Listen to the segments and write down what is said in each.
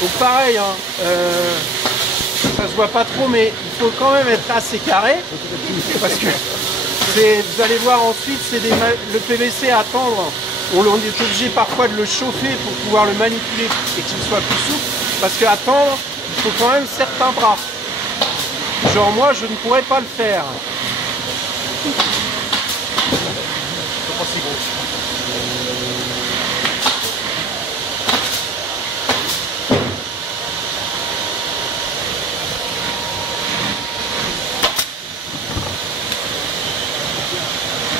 Donc pareil, hein, ça se voit pas trop, mais il faut quand même être assez carré, parce que vous allez voir ensuite, c'est le PVC à tendre. On est obligé parfois de le chauffer pour pouvoir le manipuler et qu'il soit plus souple, parce qu'à tendre, il faut quand même certains bras. Genre moi, je ne pourrais pas le faire. C'est pas si gros.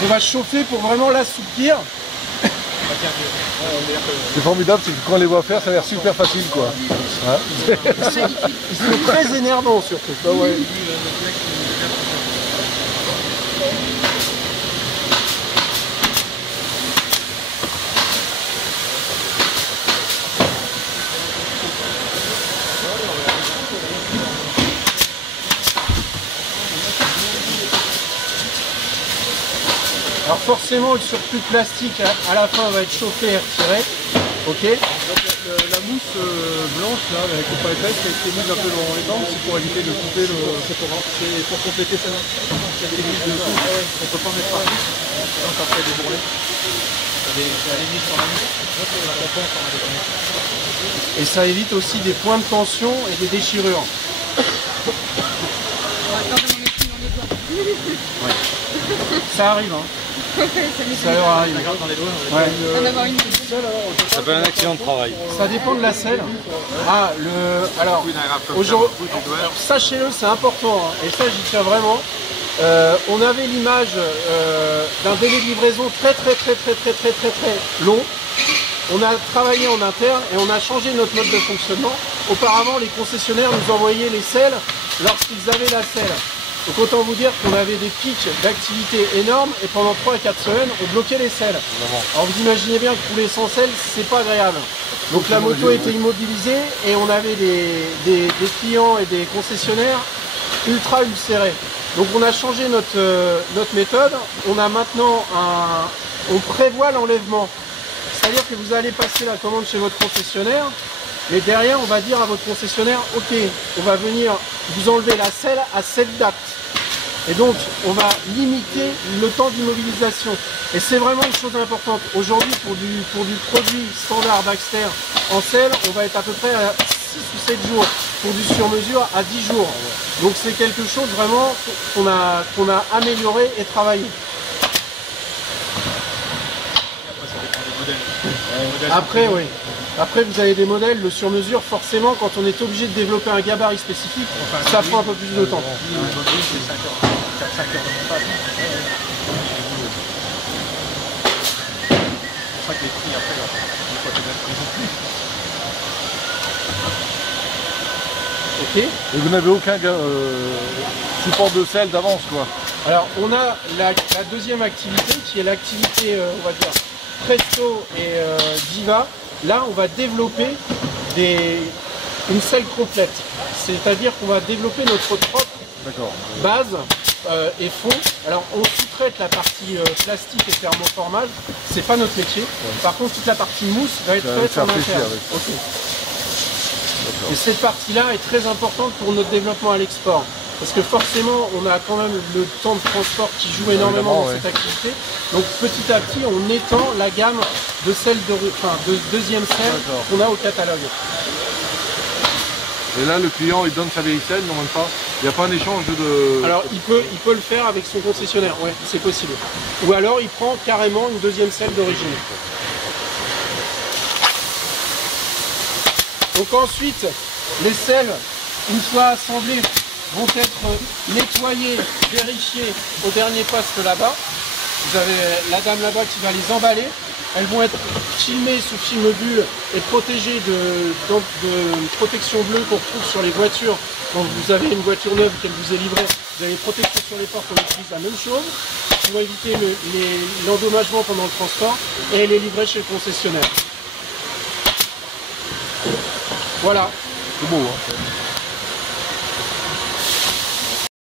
On va chauffer pour vraiment l'assouplir. C'est formidable, c'est que quand on les voit faire, ça a l'air super facile quoi. Hein, c'est très énervant surtout. Bah ouais. Alors forcément le surplus plastique à la fin va être chauffé et retiré. Ok. La mousse blanche là avec le paillettes qui a été mise un peu dans les dents, c'est pour éviter de couper le. C'est pour compléter ça. Il y a des vis dessus, on ne peut pas mettre partout. Sinon ça fait des bourrelets. Elle est mise sur la mousse, la compense en déconné. Et ça évite aussi des points de tension et des déchirures. Ouais. Ça arrive hein. Ça leur arrive. Dans les doigts, ouais. Ça fait un accident de travail. Ça dépend de la selle. Ah, alors, sachez-le, c'est important, hein, et ça j'y tiens vraiment. On avait l'image d'un délai de livraison très long. On a travaillé en interne et on a changé notre mode de fonctionnement. Auparavant, les concessionnaires nous envoyaient les selles lorsqu'ils avaient la selle. Donc autant vous dire qu'on avait des pics d'activité énormes et pendant 3 à 4 semaines, on bloquait les selles. Alors vous imaginez bien que rouler sans selle, c'est pas agréable. Donc la moto était immobilisée et on avait des clients et des concessionnaires ultra ulcérés. Donc on a changé notre méthode. On a maintenant on prévoit l'enlèvement. C'est-à-dire que vous allez passer la commande chez votre concessionnaire, mais derrière on va dire à votre concessionnaire, ok, on va venir vous enlever la selle à cette date. Et donc, on va limiter le temps d'immobilisation. Et c'est vraiment une chose importante. Aujourd'hui, pour du produit standard Baxter en selle, on va être à peu près à 6 ou 7 jours. Pour du sur-mesure, à 10 jours. Donc c'est quelque chose vraiment qu'on a amélioré et travaillé. Après, oui. Après, vous avez des modèles, le sur-mesure, forcément, quand on est obligé de développer un gabarit spécifique, ça prend un peu plus de temps. C'est 5 heures de montage. C'est pour ça que les prix, après, une fois que Ok. Et vous n'avez aucun support de selle d'avance, quoi. Alors, on a la deuxième activité, qui est l'activité, on va dire, Presto et Diva. Là, on va développer une selle complète. C'est-à-dire qu'on va développer notre propre base et fond. Alors, on sous-traite la partie plastique et thermoformage. C'est pas notre métier. Ouais. Par contre, toute la partie mousse va être faite en interne. Okay. Et cette partie-là est très importante pour notre développement à l'export. Parce que forcément, on a quand même le temps de transport qui joue énormément dans cette activité. Donc petit à petit, on étend la gamme de selles de deuxième selle qu'on a au catalogue. Et là, le client, il donne sa vieille selle, non même pas. Il n'y a pas un échange de... Alors, il peut le faire avec son concessionnaire, ouais, c'est possible. Ou alors, il prend carrément une deuxième selle d'origine. Donc ensuite, les selles, une fois assemblées, vont être nettoyées, vérifiées au dernier poste là-bas. Vous avez la dame là-bas qui va les emballer. Elles vont être filmées sous film bulle et protégées de protection bleue qu'on retrouve sur les voitures. Quand vous avez une voiture neuve qu'elle vous est livrée, vous avez une protection sur les portes, on utilise la même chose pour éviter l'endommagement pendant le transport, et elle est livrée chez le concessionnaire. Voilà. C'est beau, hein.